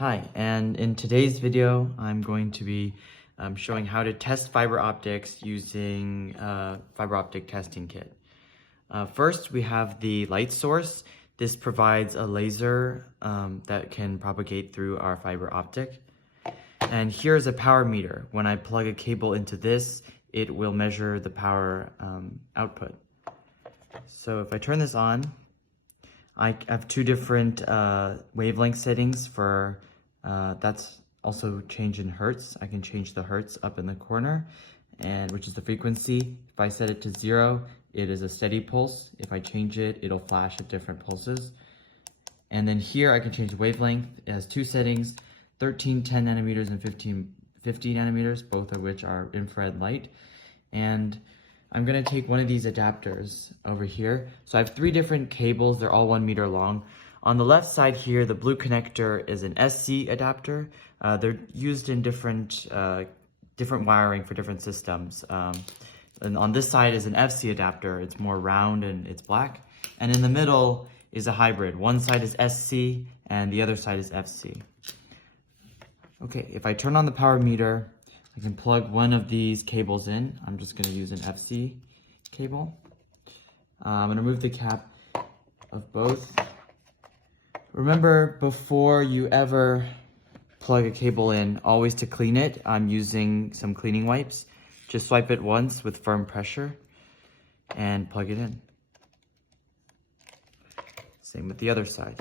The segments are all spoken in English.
Hi, and in today's video, I'm going to be showing how to test fiber optics using fiber optic testing kit. First, we have the light source. This provides a laser that can propagate through our fiber optic. And here's a power meter. When I plug a cable into this, it will measure the power output. So if I turn this on, I have two different wavelength settings for, that's also change in hertz. I can change the hertz up in the corner, and which is the frequency. If I set it to 0, it is a steady pulse. If I change it, it'll flash at different pulses. And then here I can change the wavelength. It has two settings, 13 10 nanometers and 15 50 nanometers, both of which are infrared light. And I'm gonna take one of these adapters over here. So I have three different cables, they're all 1 meter long. On the left side here, the blue connector is an SC adapter. They're used in different wiring for different systems. And on this side is an FC adapter. It's more round and it's black. And in the middle is a hybrid. One side is SC and the other side is FC. Okay, if I turn on the power meter, I can plug one of these cables in. I'm just going to use an FC cable. I'm going to remove the cap of both. Remember, before you ever plug a cable in, always to clean it, I'm using some cleaning wipes. Just swipe it once with firm pressure and plug it in. Same with the other side.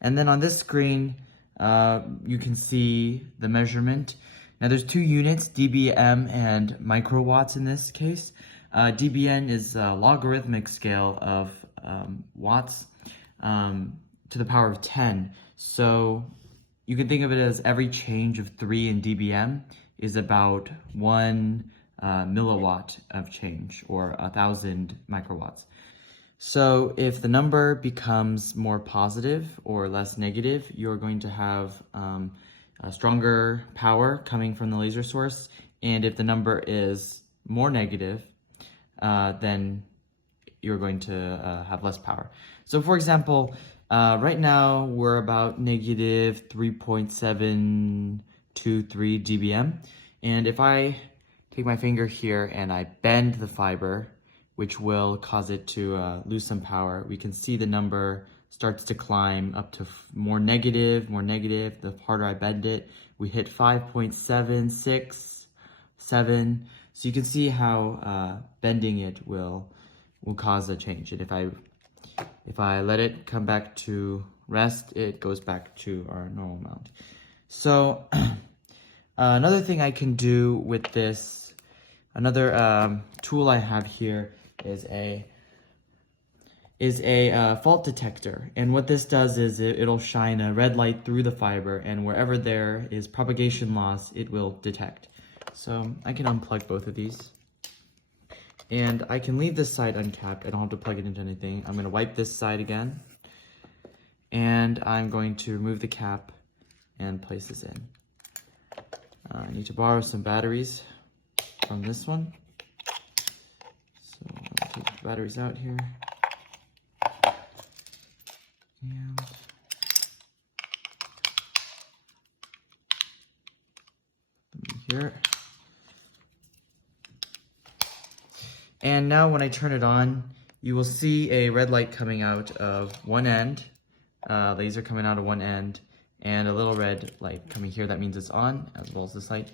And then on this screen, you can see the measurement. Now there's two units, dBm and microwatts in this case. dBm is a logarithmic scale of watts to the power of 10. So you can think of it as every change of 3 in dBm is about 1 milliwatt of change, or 1,000 microwatts. So if the number becomes more positive or less negative, you're going to have a stronger power coming from the laser source. And if the number is more negative, then you're going to have less power. So for example, right now we're about negative 3.723 dBm. And if I take my finger here and I bend the fiber, which will cause it to lose some power, we can see the number starts to climb up to more negative. The harder I bend it, we hit 5.767. So you can see how bending it will cause a change. And if I let it come back to rest, it goes back to our normal amount. So another thing I can do with this, another tool I have here is a fault detector. And what this does is it'll shine a red light through the fiber, and wherever there is propagation loss, it will detect. So I can unplug both of these. And I can leave this side uncapped. I don't have to plug it into anything. I'm going to wipe this side again. And I'm going to remove the cap and place this in. I need to borrow some batteries from this one. So I'll take the batteries out here. And here. And now when I turn it on, you will see a red light coming out of one end, laser coming out of one end, and a little red light coming here. That means it's on, as well as this light.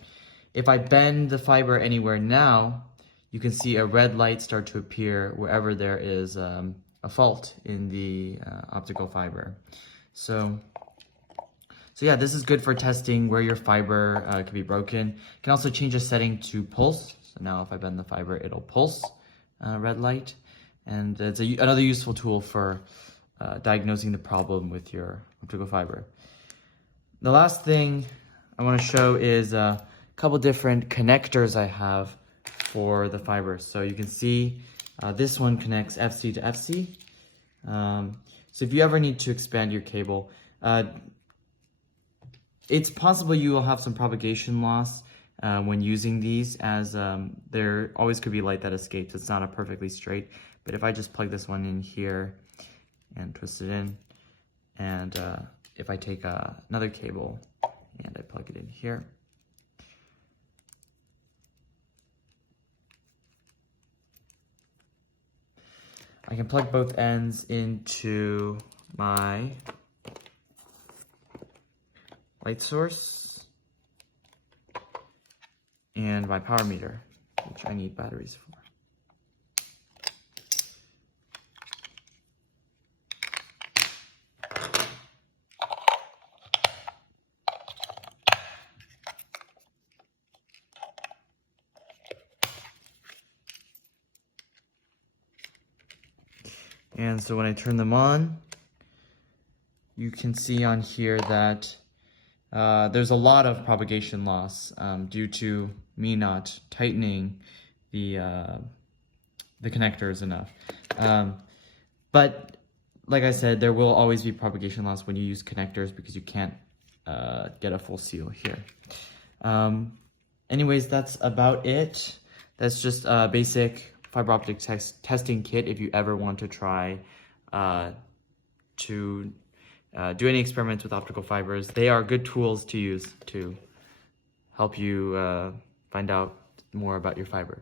If I bend the fiber anywhere now, you can see a red light start to appear wherever there is a fault in the optical fiber. So yeah, this is good for testing where your fiber could be broken. You can also change a setting to pulse. So now if I bend the fiber, it'll pulse red light. And it's another useful tool for diagnosing the problem with your optical fiber. The last thing I want to show is a couple different connectors I have for the fibers. So you can see this one connects FC to FC. So if you ever need to expand your cable, it's possible you will have some propagation loss when using these, as there always could be light that escapes. It's not a perfectly straight, but if I just plug this one in here, and twist it in. And if I take another cable and I plug it in here, I can plug both ends into my light source and my power meter, which I need batteries for. And so when I turn them on, you can see on here that there's a lot of propagation loss due to me not tightening the connectors enough. But like I said, there will always be propagation loss when you use connectors because you can't get a full seal here. Anyways, that's about it. That's just a basic fiber optic testing kit if you ever want to try to do any experiments with optical fibers. They are good tools to use to help you find out more about your fiber.